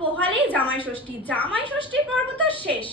পোহালেই জামাই ষষ্ঠী, জামাই ষষ্ঠীর পর্ব তো শেষ।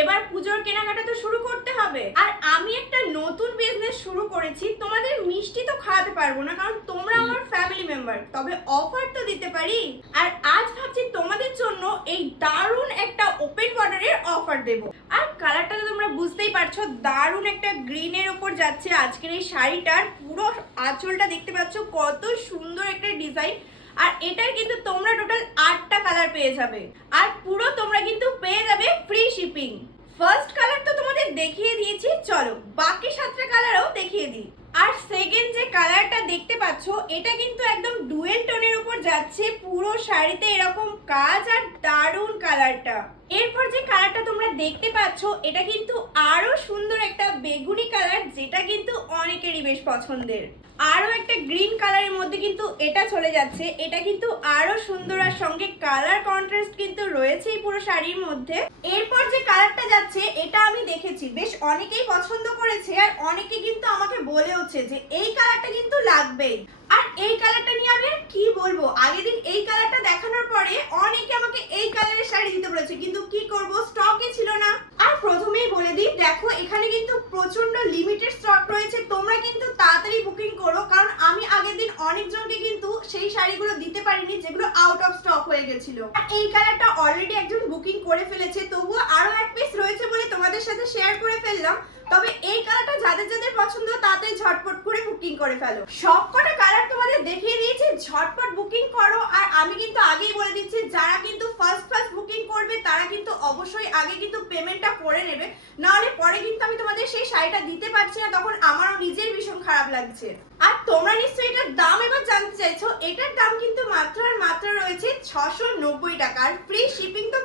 এবার পুজোর কেনাকাটা তো শুরু করতে হবে। আর আমি একটা নতুন বিজনেস শুরু করেছি। তোমাদের মিষ্টি তো খাওয়াতে পারবো না, কারণ তোমরা আমার ফ্যামিলি মেম্বার, তবে অফার তো দিতে পারি। আর আজ ভাবছি তোমাদের জন্য এই দারুণ একটা ওপেন বর্ডারের অফার দেব। আর কালারটা তো তোমরা বুঝতেই পারছো, দারুণ একটা গ্রিনের ওপর যাচ্ছে আজকের এই শাড়িটার। পুরো আঁচলটা দেখতে পাচ্ছ, কত সুন্দর একটা ডিজাইন। আর এটার কিন্তু তোমরা টোটাল 8টা কালার পেয়ে যাবে, আর পুরো তোমরা কিন্তু পেয়ে যাবে ফ্রি শিপিং। ফার্স্ট কালার তো তোমাদের দেখিয়ে দিয়েছি, চলো বাকি 7টা কালারও দেখিয়ে দিই। আর সেকেন্ড যে কালারটা দেখতে পাচ্ছ, এটা কিন্তু একদম ডুয়েল টোনের উপর যাচ্ছে, পুরো শাড়িতে এরকম কাজ, আর দারুণ কালারটা। এরপর যে কালারটা তোমরা দেখতে পাচ্ছ, এটা কিন্তু আরো সুন্দর একটা বেগুনি কালার, যেটা কিন্তু অনেকেরই বেশ পছন্দের। আরো একটা গ্রিন কালারের মধ্যে কিন্তু এটা চলে যাচ্ছে, এটা কিন্তু আরো সুন্দর, আর সঙ্গে কালার কন্ট্রাস্ট কিন্তু রয়েছে এই পুরো শাড়ির মধ্যে। এরপর যে কালারটা যাচ্ছে, এটা আমি দেখেছি বেশ অনেকেই পছন্দ করেছে, আর অনেকে কিন্তু আমাকে বলেওছে যে এই কালারটা কিন্তু লাগবেই। আর এই কালারটা নিয়ে আমি আর কি বলবো, আগের দিন এই কালারটা দেখানোর পরে অনেকে আমাকে এই কালারের শাড়ি দিতে বলেছে, কিন্তু কি করব, স্টকে ছিল না। আর প্রথমেই বলে দিই, দেখো এখানে কিন্তু প্রচন্ড লিমিটেড স্টক রয়েছে, তোমরা কিন্তু তাড়াতাড়ি বুকিং করো, কারণ আমি আগের দিন অনেকজনকে কিন্তু সেই শাড়িগুলো দিতে পারিনি যেগুলো আউট অফ স্টক হয়ে গেছিল। আর এই কালারটা অলরেডি একজন বুকিং করে ফেলেছে, তবুও আরো এক পিস রয়েছে বলে তোমাদের সাথে শেয়ার করে ফেললাম। তবে এই কালারটা যাদের যাদের পছন্দ, তাতে ঝটপট করে বুকিং করে ফেলো। সবকটা কালার তোমাদের দেখিয়ে দিয়েছি, ঝটপট বুকিং করো। আর আমি কিন্তু আগেই বলে দিচ্ছি, যারা কিন্তু ফার্স্ট বুকিং করবে তারা কিন্তু অবশ্যই আগে কিন্তু পেমেন্টটা করে নেবে, নাহলে পরে কিন্তু আমি তোমাদের সেই শাড়িটা দিতে পারছি না, তখন আমারও নিজের ভীষণ খারাপ লাগছে। আর তোমরা নিশ্চয়ই এটার দাম এবার জানতে চাইছো। এটার দাম কিন্তু মাত্র আর মাত্র রয়েছে 690 টাকা, আর ফ্রি শিপিং তো